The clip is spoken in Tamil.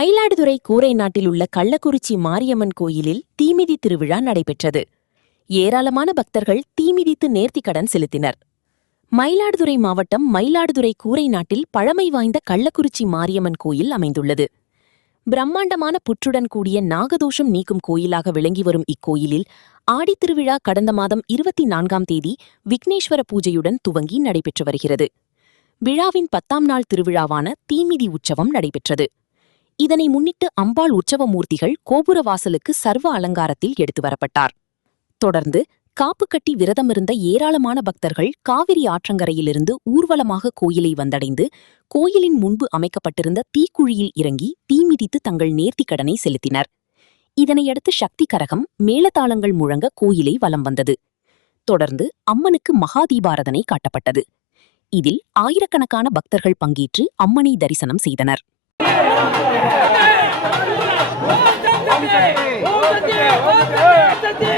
மயிலாடுதுறை கூரைநாட்டில் உள்ள கள்ளக்குறிச்சி மாரியம்மன் கோயிலில் தீமிதி திருவிழா நடைபெற்றது. ஏராளமான பக்தர்கள் தீமிதித்து நேர்த்திக்கடன் செலுத்தினர். மயிலாடுதுறை மாவட்டம் மயிலாடுதுறை கூரைநாட்டில் பழமை வாய்ந்த கள்ளக்குறிச்சி மாரியம்மன் கோயில் அமைந்துள்ளது. பிரம்மாண்டமான புற்றுடன் கூடிய நாகதோஷம் நீக்கும் கோயிலாக விளங்கி வரும் இக்கோயிலில் ஆடித்திருவிழா கடந்த மாதம் 24ஆம் தேதி விக்னேஸ்வர பூஜையுடன் துவங்கி நடைபெற்று வருகிறது. விழாவின் 10ஆம் நாள் திருவிழாவான தீமிதி உற்சவம் நடைபெற்றது. இதனை முன்னிட்டு அம்பாள் உற்சவமூர்த்திகள் கோபுர வாசலுக்கு சர்வ அலங்காரத்தில் எடுத்து வரப்பட்டார். தொடர்ந்து காப்பு கட்டி விரதமிருந்த ஏராளமான பக்தர்கள் காவிரி ஆற்றங்கரையிலிருந்து ஊர்வலமாக கோயிலை வந்தடைந்து கோயிலின் முன்பு அமைக்கப்பட்டிருந்த தீக்குழியில் இறங்கி தீமிதித்து தங்கள் நேர்த்திக்கடனை செலுத்தினர். இதனையடுத்து சக்தி கரகம் மேளதாளங்கள் முழங்க கோயிலை வலம் வந்தது. தொடர்ந்து அம்மனுக்கு மகாதீபாரதனை காட்டப்பட்டது. இதில் ஆயிரக்கணக்கான பக்தர்கள் பங்கேற்று அம்மனை தரிசனம் செய்தனர். ஓம் சக்தி